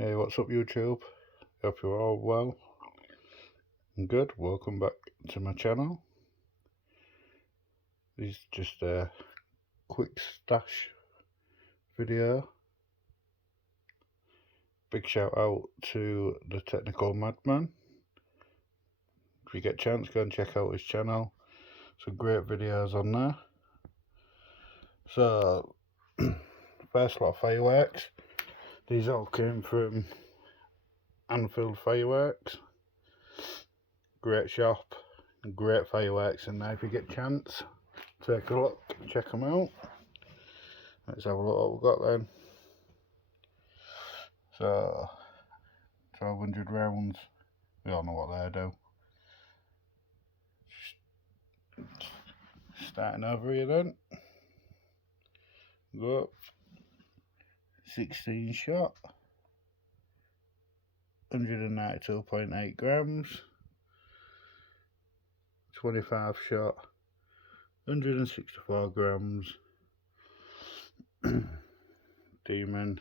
Hey, what's up YouTube? Hope you're all well and good. Welcome back to my channel. This is just a quick stash video. Big shout out to the Technical Madman. If you get a chance, go and check out his channel. Some great videos on there. So, first lot of fireworks. These all came from Anfield Fireworks. Great shop, great fireworks in there. If you get a chance, take a look, check them out. Let's have a look what we've got then. So, 1200 rounds, we all know what they do. Starting over here then. Go up. 16 shot. 192.8 grams. 25 shot. 164 grams. Demon.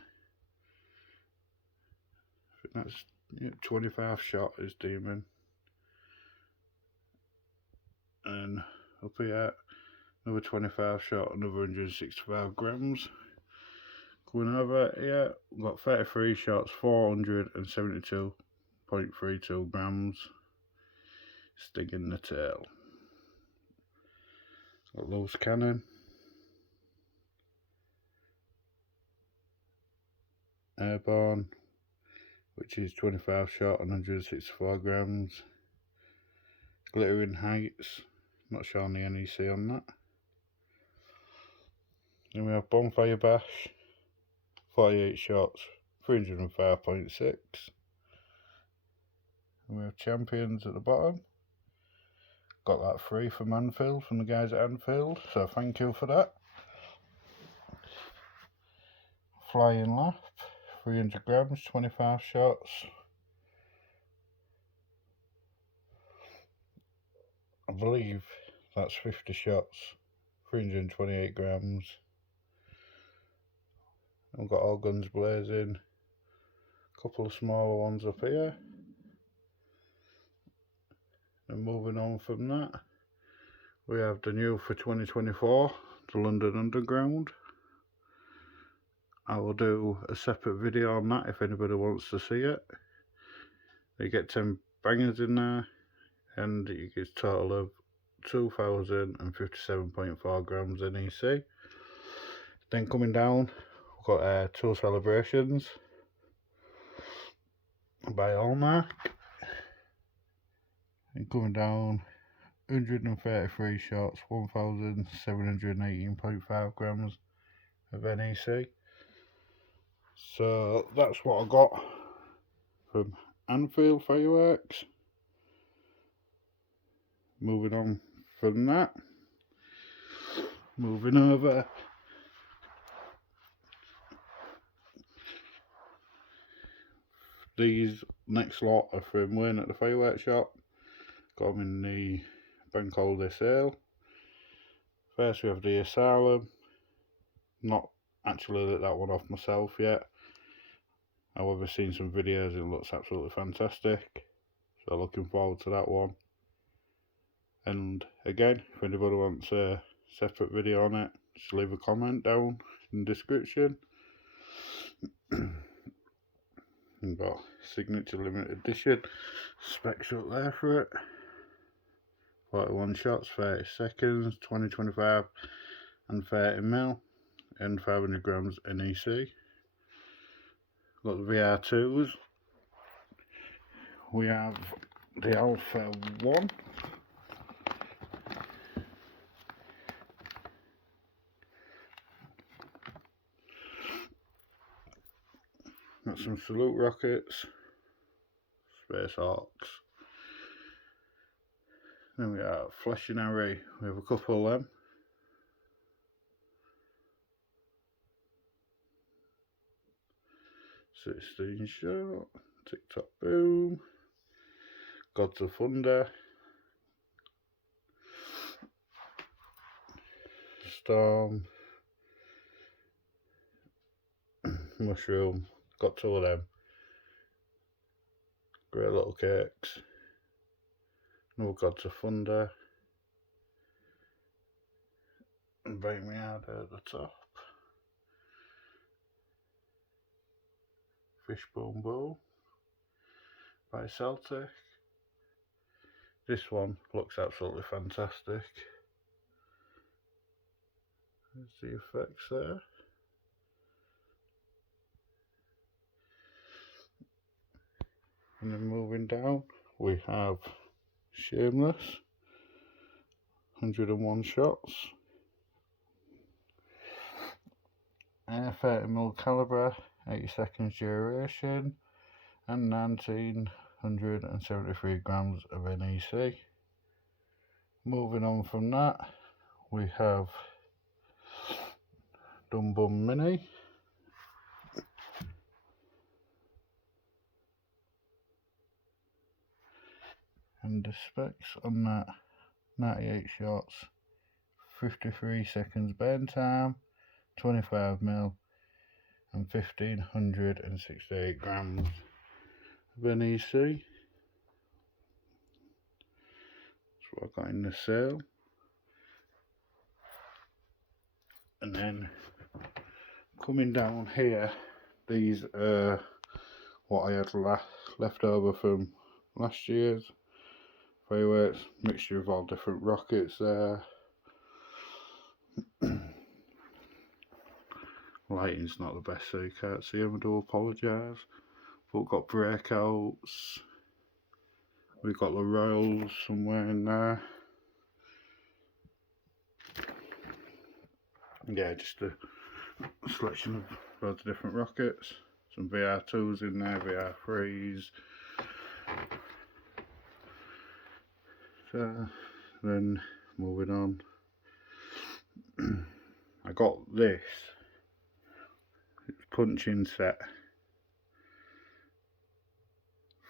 I think that's 25 shot is Demon. And up here, another 25 shot, another 165 grams. Going over here, we've got 33 shots, 472.32 grams. Sting in the tail. Got loose cannon. Airborne, which is 25 shot and 164 grams. Glittering Heights, not showing the NEC on that. Then we have Bonfire Bash, 48 shots, 305.6. And we have Champions at the bottom. Got that free from Anfield, from the guys at Anfield, so thank you for that. Flying Lap, 300 grams, 25 shots. I believe that's 50 shots, 328 grams. I've got All Guns Blazing, a couple of smaller ones up here. And moving on from that, we have the new for 2024, the London Underground. I will do a separate video on that if anybody wants to see it. You get 10 bangers in there, and you get a total of 2,057.4 grams NEC. Then coming down, we've got Tool Celebrations by Hallmark. And coming down, 133 shots, 1,718.5 grams of NEC. So that's what I got from Anfield Fireworks. Moving on from that, moving over. These next lot are from Wayne at the Fireworks Shop. Got them in the bank holiday sale. First we have the Asylum. Not actually lit that one off myself yet. However, seen some videos, it looks absolutely fantastic. So looking forward to that one. And again, if anybody wants a separate video on it, just leave a comment down in the description. We've got Signature Limited Edition specs up there for it. 41 shots, 30 seconds, 20, 25 and 30 mil, and 500 grams NEC. Got the VR2s. We have the Alpha 1. Got some Salute Rockets, Space Hawks. Then we have Flashing Array, we have a couple of them. '16 shot, Tick Tock Boom, Gods of Thunder, Storm, Mushroom, got two of them. Great little cakes. No Gods of Thunder. And Break Me Out at the top. Fishbone Bowl by Celtic. This one looks absolutely fantastic. There's the effects there. And then moving down, we have Shameless, 101 shots. 30mm calibre, 80 seconds duration, and 1973 grams of NEC. Moving on from that, we have Dum Bum Mini. And the specs on that, 98 shots, 53 seconds burn time, 25mm, and 1568 grams of NEC. That's what I got in the sale. And then coming down here, these are what I had left over from last year's fireworks, mixture of all different rockets there. Lighting's not the best, so you can't see them. I do apologise. But we've got breakouts. We've got the Royals somewhere in there. Yeah, just a selection of loads of different rockets. Some VR2s in there, VR3s. So, then moving on. I got this punching set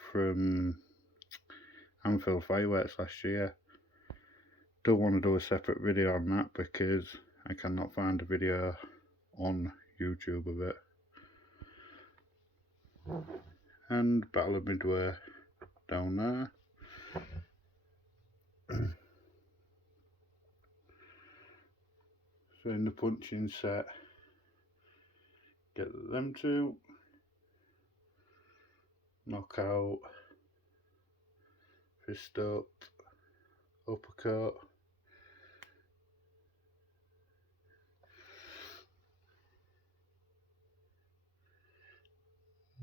from Anfield Fireworks last year. Don't want to do a separate video on that because I cannot find a video on YouTube of it. And Battle of Midway down there. So in the punching set, get them two. Knockout, fist up, uppercut.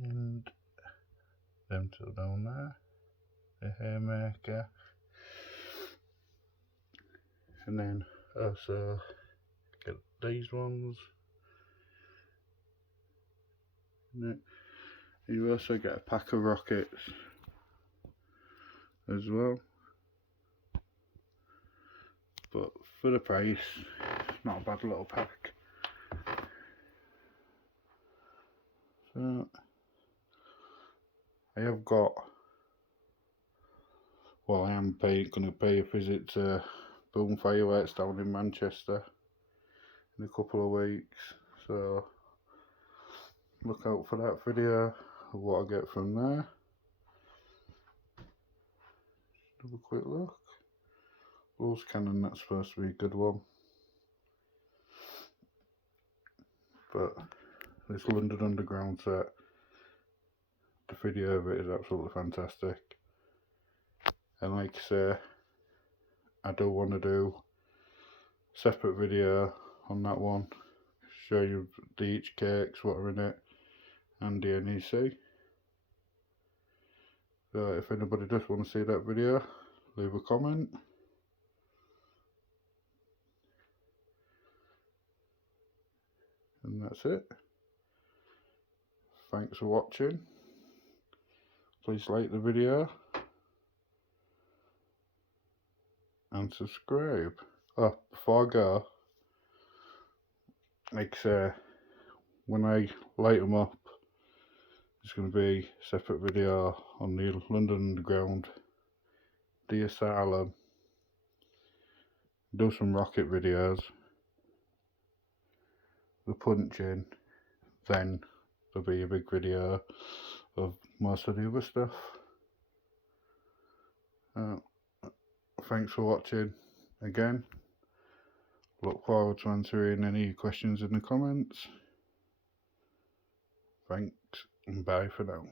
And them two down there, the haymaker. And then also get these ones. And you also get a pack of rockets as well. But for the price, it's not a bad little pack. So I have got, well, I am going to pay a visit to Boom Fireworks down in Manchester in a couple of weeks, so look out for that video of what I get from there. Just have a quick look. Rose Cannon, that's supposed to be a good one, but this London Underground set, the video of it is absolutely fantastic. And like I say, I do want to do a separate video on that one, show you the each cakes, what are in it, and the NEC. So if anybody does want to see that video, leave a comment. And that's it. Thanks for watching. Please like the video and subscribe. Oh, before I go, like I say, when I light them up, there's going to be a separate video on the London Underground, the Asylum, do some rocket videos, the punching, then there'll be a big video of most of the other stuff. Uh, thanks for watching again. Look forward to answering any questions in the comments. Thanks and bye for now.